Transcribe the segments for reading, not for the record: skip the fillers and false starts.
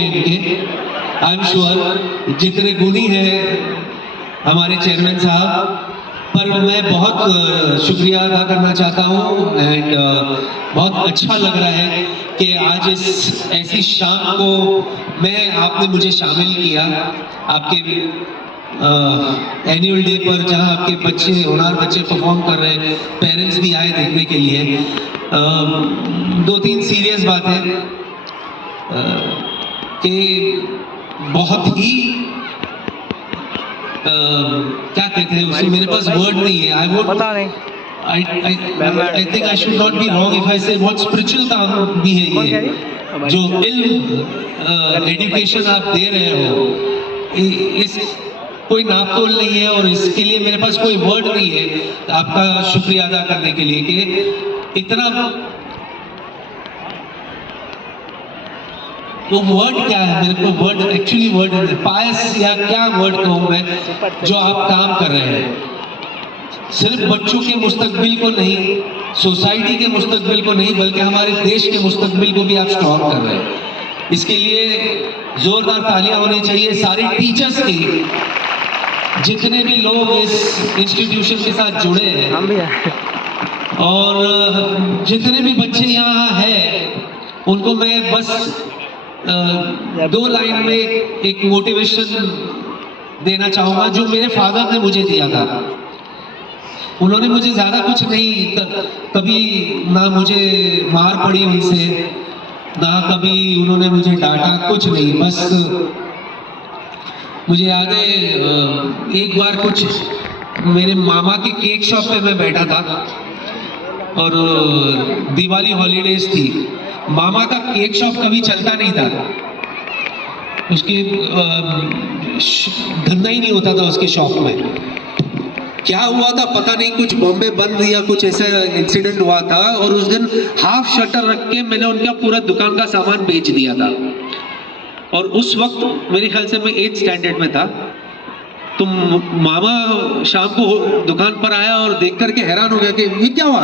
इनके I am sure जितने गुणी हैं हमारे चेयरमैन साहब, पर मैं बहुत शुक्रिया अदा करना चाहता हूँ एंड बहुत अच्छा लग रहा है कि आज इस ऐसी शाम को आपने मुझे शामिल किया आपके एनुअल डे पर, जहाँ आपके बच्चे होनहार बच्चे परफॉर्म कर रहे हैं, पेरेंट्स भी आए देखने के लिए। दो तीन सीरियस बातें कि बहुत ही क्या कहते हैं उसे, मेरे पास वर्ड नहीं है। I would I think I should not be wrong if I say बहुत स्पिरिचुअल काम भी है ये, जो इल्म एजुकेशन आप दे रहे हो, इस कोई नापतोल नहीं है और इसके लिए मेरे पास कोई वर्ड नहीं है आपका शुक्रिया अदा करने के लिए कि इतना, वो वर्ड क्या है, मेरे को वर्ड एक्चुअली वर्ड पायस या क्या वर्ड कहूँ मैं, जो आप काम कर रहे हैं सिर्फ बच्चों के मुस्तकबिल को नहीं, सोसाइटी के मुस्तकबिल को नहीं, बल्कि हमारे देश के मुस्तकबिल को भी आप स्ट्रॉन्ग कर रहे हैं। इसके लिए जोरदार तालियां होनी चाहिए सारे टीचर्स की, जितने भी लोग इस इंस्टीट्यूशन के साथ जुड़े हैं और जितने भी बच्चे यहाँ हैं उनको मैं बस दो लाइन में एक मोटिवेशन देना चाहूँगा जो मेरे फादर ने मुझे दिया था। उन्होंने मुझे ज़्यादा कुछ नहीं, कभी ना मुझे मार पड़ी उनसे, ना कभी उन्होंने मुझे डांटा, कुछ नहीं। बस मुझे याद है एक बार कुछ मेरे मामा के केक शॉप पे मैं बैठा था और दिवाली हॉलीडेज थी। मामा का केक शॉप कभी चलता नहीं था, उसके धंधा ही नहीं होता था उसके शॉप में। क्या हुआ था पता नहीं, कुछ बॉम्बे बंद या कुछ ऐसा इंसिडेंट हुआ था और उस दिन हाफ शटर रख के मैंने उनका पूरा दुकान का सामान बेच दिया था। और उस वक्त मेरे ख्याल से मैं 8th स्टैंडर्ड में था। तो मामा शाम को दुकान पर आया और देख करके हैरान हो गया कि ये क्या हुआ,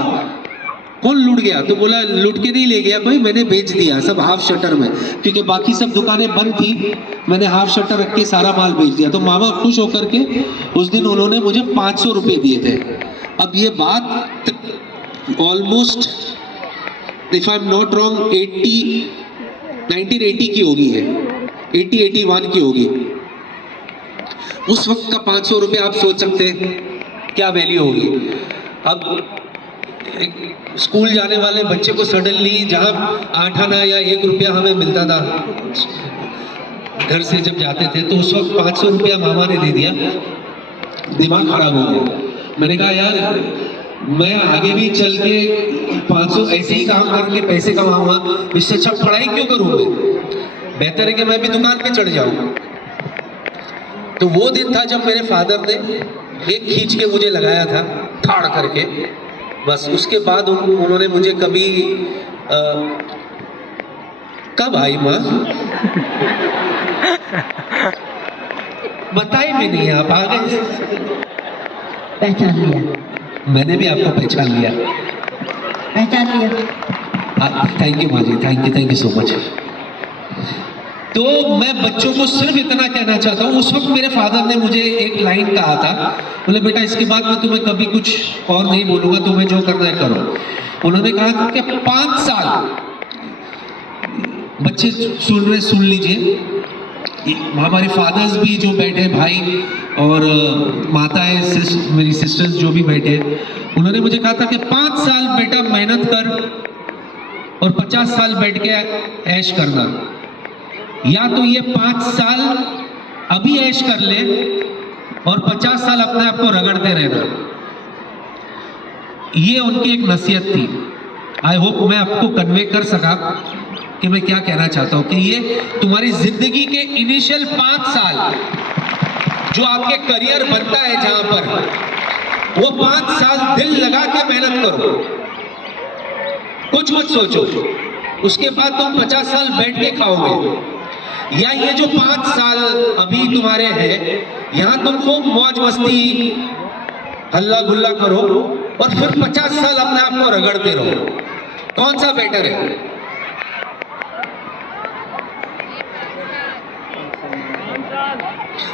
कौन लूट गया? तो बोला लूट के नहीं ले गया कोई, मैंने बेच दिया सब हाफ शटर में, क्योंकि बाकी सब दुकानें बंद थी, मैंने हाफ शटर रख के सारा माल बेच दिया। तो मामा खुश होकर के उस दिन उन्होंने मुझे 500 रुपये दिए थे। अब ये बात almost if I am not wrong 1980 की होगी है, 80-81 की होगी। उस वक्त का 500 रुपये आप सोच सकते हैं क्या वैल्यू होगी। अब स्कूल जाने वाले बच्चे को सडनली जहाँ 8 आना या 1 रुपया हमें मिलता था घर से जब जाते थे, तो उस वक्त 500 रुपया मामा ने दे दिया। दिमाग खराब हो गया। मैंने कहा यार मैं आगे भी चल के 500 ऐसे ही काम करके पैसे कमाऊंगा, इससे अच्छा पढ़ाई क्यों करूँ मैं, बेहतर है कि मैं भी दुकान पे चढ़ जाऊं। तो वो दिन था जब मेरे फादर ने एक खींच के मुझे लगाया था ठाड़ करके। बस उसके बाद उन्होंने मुझे कभी कब आई माँ बताए भी नहीं, आप आ गए। पहचान लिया, मैंने भी आपको पहचान लिया। पहचान लिया। थैंक यू माँ जी, थैंक यू सो मच। तो मैं बच्चों को सिर्फ इतना कहना चाहता हूँ, उस वक्त मेरे फादर ने मुझे एक लाइन कहा था, बोले बेटा इसके बाद मैं तुम्हें कभी कुछ और नहीं बोलूँगा, तुम्हें जो करना है करो। उन्होंने कहा था कि 5 साल, बच्चे सुन लीजिए, हमारे फादर्स भी जो बैठे भाई और माताएं मेरी सिस्टर्स जो भी बैठे, उन्होंने मुझे कहा था कि 5 साल बेटा मेहनत कर और 50 साल बैठ के ऐश करना, या तो ये 5 साल अभी ऐश कर ले और 50 साल अपने आप को रगड़ते रहना। ये उनकी एक नसीहत थी। आई होप मैं आपको कन्वे कर सका कि मैं क्या कहना चाहता हूं, कि ये तुम्हारी जिंदगी के इनिशियल 5 साल जो आपके करियर बनता है, जहां पर वो 5 साल दिल लगा के मेहनत करो, कुछ मत सोचो। उसके बाद तुम 50 साल बैठ के खाओगे, या ये जो 5 साल अभी तुम्हारे हैं, यहां तुम खूब मौज मस्ती हल्ला गुल्ला करो और फिर 50 साल अपने आप को रगड़ते रहो। कौन सा बेटर है?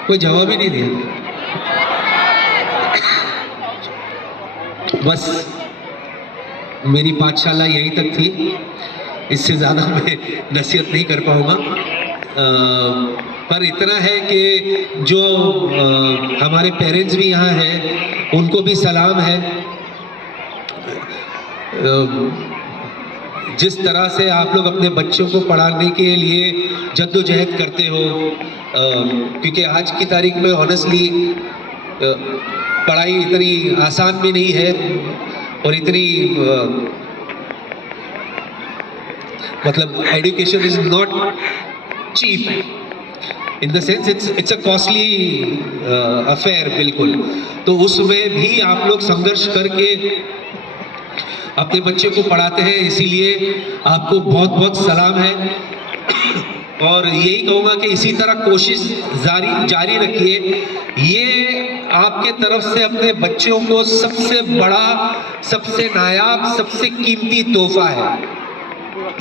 कोई जवाब ही नहीं दिया। बस मेरी पाठशाला यहीं तक थी, इससे ज़्यादा मैं नसीहत नहीं कर पाऊँगा। पर इतना है कि जो हमारे पेरेंट्स भी यहाँ हैं, उनको भी सलाम है। जिस तरह से आप लोग अपने बच्चों को पढ़ाने के लिए जद्दोजहद करते हो, क्योंकि आज की तारीख में ऑनेस्टली पढ़ाई इतनी आसान भी नहीं है और इतनी मतलब education is not cheap in the sense it's a costly affair बिल्कुल। तो उसमें भी आप लोग संघर्ष करके अपने बच्चे को पढ़ाते हैं, इसीलिए आपको बहुत बहुत सलाम है। और यही कहूँगा कि इसी तरह कोशिश जारी रखिए। ये आपके तरफ से अपने बच्चों को सबसे बड़ा, सबसे नायाब, सबसे कीमती तोहफा है।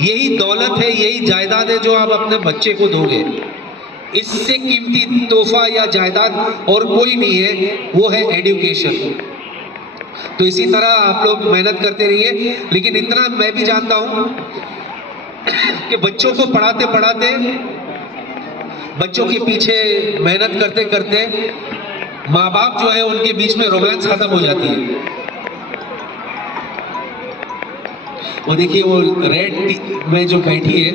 यही दौलत है, यही जायदाद है जो आप अपने बच्चे को दोगे। इससे कीमती तोहफा या जायदाद और कोई नहीं है, वो है एजुकेशन। तो इसी तरह आप लोग मेहनत करते रहिए। लेकिन इतना मैं भी जानता हूं कि बच्चों को पढ़ाते पढ़ाते, बच्चों के पीछे मेहनत करते करते माँ बाप जो है उनके बीच में रोमांस खत्म हो जाती है। वो देखिए वो रेड में जो बैठी है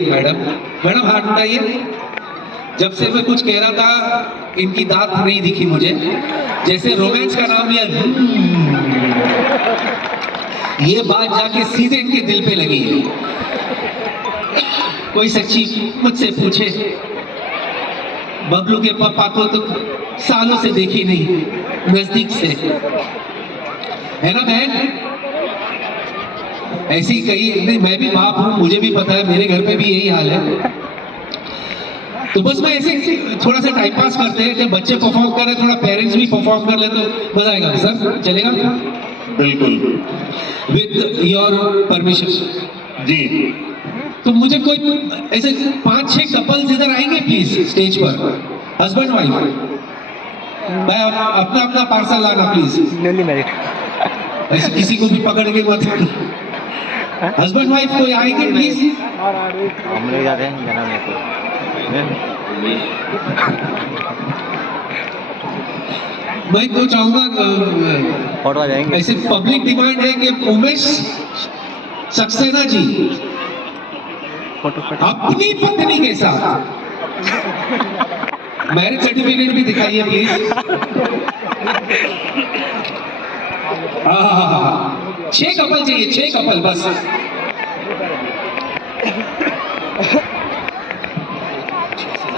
मैडम हाथ उठाइए। जब से मैं कुछ कह रहा था इनकी दांत नहीं दिखी मुझे, जैसे रोमांस का नाम लिया ये बात जाके सीधे इनके दिल पे लगी है। कोई सच्ची मुझसे पूछे, बबलू के पापा को तो सालों से देखी नहीं, नजदीक से, है ना बहन? ऐसी कही नहीं, मैं भी बाप हूं, मुझे भी पता है, मेरे घर पे भी यही हाल है। तो बस मैं ऐसे थोड़ा सा टाइम पास करते हैं कि बच्चे परफॉर्म कर रहे, थोड़ा पेरेंट्स भी परफॉर्म कर ले तो मजा आएगा। सर चलेगा? बिल्कुल, विद योर परमिशन जी। तो मुझे कोई ऐसे 5-6 कपल्स इधर आएंगे प्लीज स्टेज पर, हस्बैंड वाइफ। भाई अपना अपना पार्सल लाना प्लीज, न्यूली मैरिड। ऐसे किसी को भी पकड़ के मत। हस्बैंड वाइफ कोई आएंगे प्लीज। हम लोग जाते हैं जाना मेरे को। मैं तो चाहूंगा फोटो आ जाएंगे। ऐसे पब्लिक डिमांड है कि उमेश सक्सेना जी फोटो अपनी पत्नी के साथ मैरिज सर्टिफिकेट भी दिखाइए प्लीज। हाँ 6 कपल चाहिए, 6 कपल बस।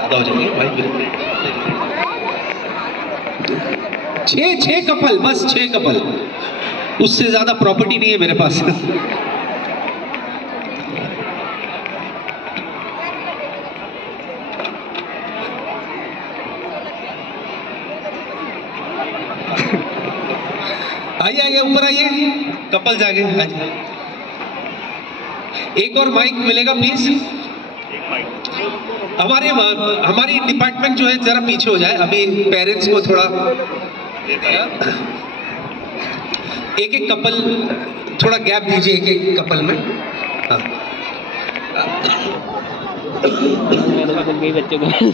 ज्यादा हो जाएंगे भाई, 6 कपल बस, 6 कपल, उससे ज्यादा प्रॉपर्टी नहीं है मेरे पास। आइए आइए ऊपर आइए, कपल जागे आज। एक और माइक मिलेगा प्लीज। हमारी डिपार्टमेंट जो है जरा पीछे हो जाए, अभी पेरेंट्स को थोड़ा एक कपल थोड़ा गैप दीजिए, एक कपल में। हाँ बच्चों को